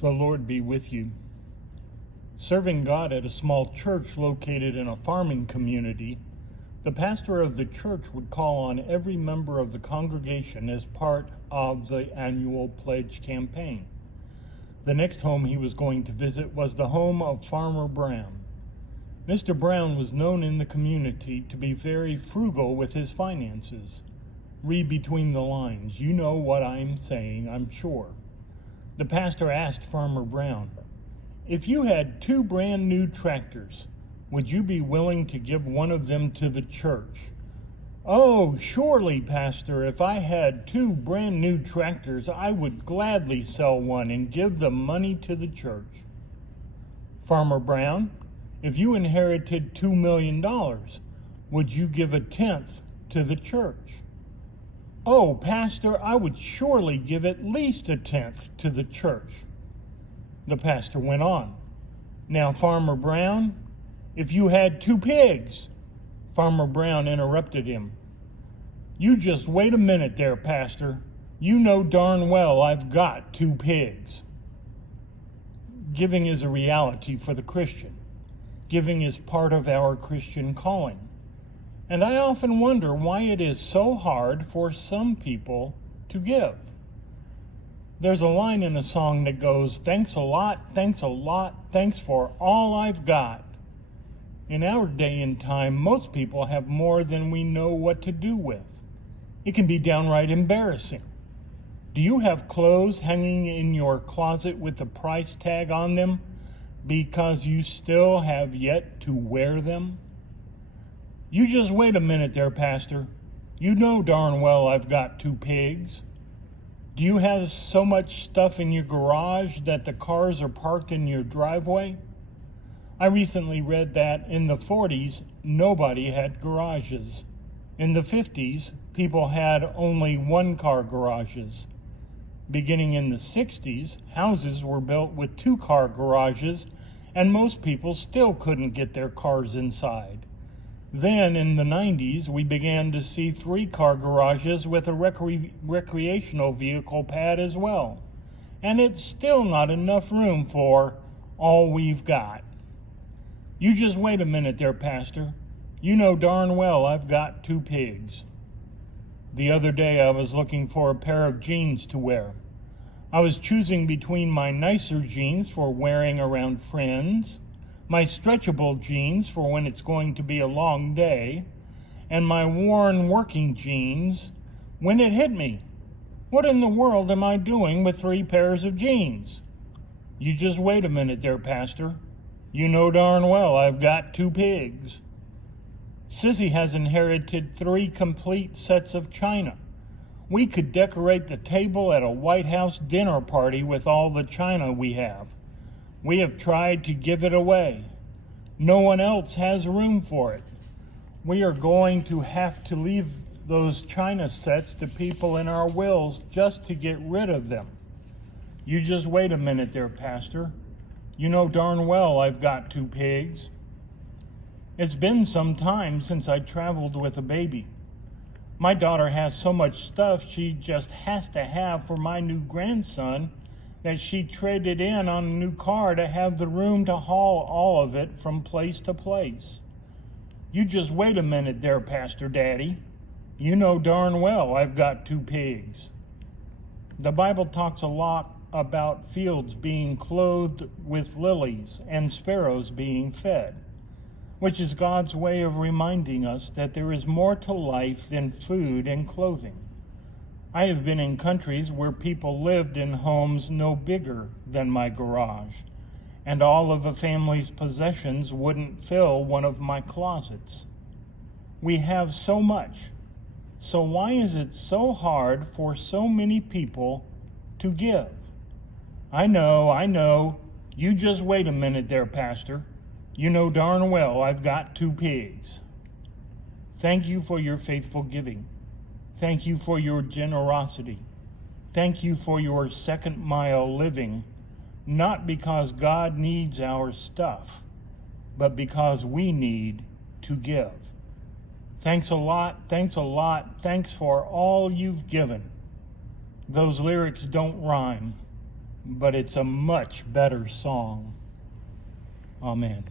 The Lord be with you. Serving God at a small church located in a farming community, the pastor of the church would call on every member of the congregation as part of the annual pledge campaign. The next home he was going to visit was the home of Farmer Brown. Mr. Brown was known in the community to be very frugal with his finances. Read between the lines. You know what I'm saying, I'm sure. The pastor asked Farmer Brown, "If you had 2 brand new tractors, would you be willing to give one of them to the church?" "Oh, surely, Pastor, if I had 2 brand new tractors, I would gladly sell one and give the money to the church." "Farmer Brown, if you inherited $2 million, would you give 1/10 to the church?" "Oh, Pastor, I would surely give at least 1/10 to the church." The pastor went on. "Now, Farmer Brown, if you had 2 pigs," Farmer Brown interrupted him. "You just wait a minute there, Pastor. You know darn well I've got 2 pigs." Giving is a reality for the Christian. Giving is part of our Christian calling. And I often wonder why it is so hard for some people to give. There's a line in a song that goes, "Thanks a lot, thanks for all I've got." In our day and time, most people have more than we know what to do with. It can be downright embarrassing. Do you have clothes hanging in your closet with the price tag on them because you still have yet to wear them? "You just wait a minute there, Pastor. You know darn well I've got 2 pigs." "Do you have so much stuff in your garage that the cars are parked in your driveway?" I recently read that in the 40s, nobody had garages. In the 50s, people had only 1-car garages. Beginning in the 60s, houses were built with 2-car garages, and most people still couldn't get their cars inside. Then, in the 90s, we began to see 3-car garages with a recreational vehicle pad as well. And it's still not enough room for all we've got. You just wait a minute there, Pastor. You know darn well I've got 2 pigs. The other day I was looking for a pair of jeans to wear. I was choosing between my nicer jeans for wearing around friends, my stretchable jeans for when it's going to be a long day, and my worn working jeans, when it hit me. What in the world am I doing with 3 pairs of jeans? You just wait a minute there, Pastor. You know darn well I've got 2 pigs. Sissy has inherited 3 complete sets of china. We could decorate the table at a White House dinner party with all the china we have. We have tried to give it away. No one else has room for it. We are going to have to leave those china sets to people in our wills just to get rid of them. You just wait a minute there, Pastor. You know darn well I've got 2 pigs. It's been some time since I traveled with a baby. My daughter has so much stuff she just has to have for my new grandson that she traded in on a new car to have the room to haul all of it from place to place. You just wait a minute there, Pastor Daddy. You know darn well I've got 2 pigs. The Bible talks a lot about fields being clothed with lilies and sparrows being fed, which is God's way of reminding us that there is more to life than food and clothing. I have been in countries where people lived in homes no bigger than my garage, and all of a family's possessions wouldn't fill one of my closets. We have so much. So why is it so hard for so many people to give? I know. You just wait a minute there, Pastor. You know darn well I've got 2 pigs. Thank you for your faithful giving. Thank you for your generosity. Thank you for your second-mile living, not because God needs our stuff, but because we need to give. Thanks a lot, thanks for all you've given. Those lyrics don't rhyme, but it's a much better song. Amen.